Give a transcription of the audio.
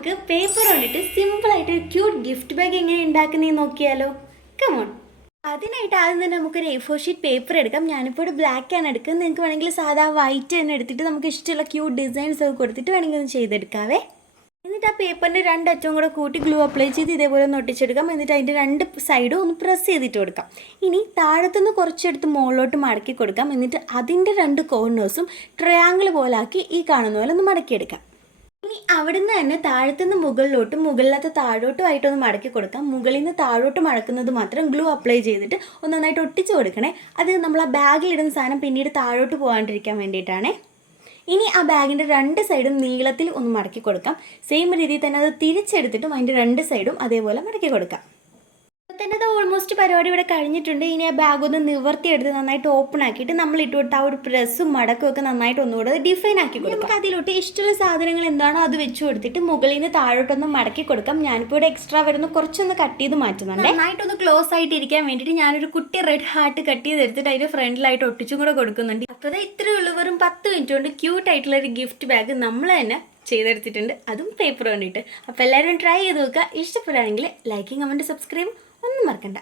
നമുക്ക് പേപ്പർ കൊണ്ടിട്ട് സിമ്പിളായിട്ട് ഒരു ക്യൂട്ട് ഗിഫ്റ്റ് ബാഗ് എങ്ങനെ ഉണ്ടാക്കുന്നതെന്ന് നോക്കിയാലോ. കമോൺ. അതിനായിട്ട് ആദ്യം തന്നെ നമുക്കൊരു A4 ഷീറ്റ് പേപ്പർ എടുക്കാം. ഞാനിപ്പോൾ ഒരു ബ്ലാക്ക് ആണ് എടുക്കുന്നത്. നിങ്ങൾക്ക് വേണമെങ്കിൽ സാധാ വൈറ്റ് തന്നെ എടുത്തിട്ട് നമുക്ക് ഇഷ്ടമുള്ള ക്യൂട്ട് ഡിസൈൻസ് ഒക്കെ കൊടുത്തിട്ട് വേണമെങ്കിൽ ഒന്ന് ചെയ്തെടുക്കാവേ. എന്നിട്ട് ആ പേപ്പറിൻ്റെ രണ്ടറ്റവും കൂടെ കൂട്ടി ഗ്ലൂ അപ്ലൈ ചെയ്ത് ഇതേപോലെ ഒന്ന് ഒട്ടിച്ചെടുക്കാം. എന്നിട്ട് അതിൻ്റെ രണ്ട് സൈഡും ഒന്ന് പ്രസ് ചെയ്തിട്ട് കൊടുക്കാം. ഇനി താഴത്തുനിന്ന് കുറച്ചെടുത്ത് മുകളിലോട്ട് മടക്കി കൊടുക്കാം. എന്നിട്ട് അതിൻ്റെ രണ്ട് കോർണേഴ്സും ട്രയാങ്കിൾ പോലാക്കി ഈ കാണുന്ന പോലെ ഒന്ന് മടക്കിയെടുക്കാം. ഇനി അവിടുന്ന് തന്നെ താഴത്തുനിന്ന് മുകളിലോട്ടും മുകളിലത്തെ താഴോട്ടുമായിട്ടൊന്ന് മടക്കി കൊടുക്കാം. മുകളിൽ നിന്ന് താഴോട്ട് മടക്കുന്നത് മാത്രം ഗ്ലൂ അപ്ലൈ ചെയ്തിട്ട് ഒന്ന് നന്നായിട്ട് ഒട്ടിച്ച് കൊടുക്കണേ. അത് നമ്മൾ ആ ബാഗിലിടുന്ന സാധനം പിന്നീട് താഴോട്ട് പോകാണ്ടിരിക്കാൻ വേണ്ടിയിട്ടാണേ. ഇനി ആ ബാഗിൻ്റെ രണ്ട് സൈഡും നീളത്തിൽ ഒന്ന് മടക്കി കൊടുക്കാം. സെയിം രീതിയിൽ തന്നെ അത് തിരിച്ചെടുത്തിട്ടും അതിൻ്റെ രണ്ട് സൈഡും അതേപോലെ മടക്കി കൊടുക്കാം. തന്നെ അത് ഓൾമോസ്റ്റ് പരിപാടി ഇവിടെ കഴിഞ്ഞിട്ടുണ്ട്. ഇനി ആ ബാഗ് ഒന്ന് നിവർത്തിയെടുത്ത് നന്നായിട്ട് ഓപ്പൺ ആക്കിയിട്ട് നമ്മൾ ഇട്ട് കൊടുത്ത ആ ഒരു പ്രസ്സും മടക്കും ഒക്കെ നന്നായിട്ട് ഒന്നുകൂടെ ഡിഫൈൻ ആക്കി കൊടുക്കാം. നമുക്ക് അതിലോട്ട് ഇഷ്ടമുള്ള സാധനങ്ങൾ എന്താണോ അത് വെച്ച് കൊടുത്തിട്ട് മുകളിൽ നിന്ന് താഴോട്ടൊന്ന് മടക്കി കൊടുക്കാം. ഞാനിപ്പോൾ ഇവിടെ എക്സ്ട്രാ വരുന്ന കുറച്ചൊന്ന് കട്ട് ചെയ്ത് മാറ്റുന്നുണ്ട്. നന്നായിട്ടൊന്ന് ക്ലോസ് ആയിട്ട് ഇരിക്കാൻ വേണ്ടിയിട്ട് ഞാനൊരു കുട്ടി റെഡ് ഹാർട്ട് കട്ട് ചെയ്തെടുത്തിട്ട് അതിൻ്റെ ഫ്രണ്ടിലായിട്ട് ഒട്ടിച്ചും കൂടെ കൊടുക്കുന്നുണ്ട്. അപ്പോൾ ഇത്രയേ ഉള്ളൂ, വെറും 10 മിനിറ്റ് കൊണ്ട് ക്യൂട്ടായിട്ടുള്ള ഒരു ഗിഫ്റ്റ് ബാഗ് നമ്മൾ തന്നെ ചെയ്തെടുത്തിട്ടുണ്ട്, അതും പേപ്പർ കൊണ്ടിട്ട്. അപ്പോൾ എല്ലാവരും ട്രൈ ചെയ്ത് നോക്കുക. ഇഷ്ടപ്പെടുകയാണെങ്കിൽ ലൈക്കും കമൻറ്റ് സബ്സ്ക്രൈബും ഒന്നും മറക്കണ്ട.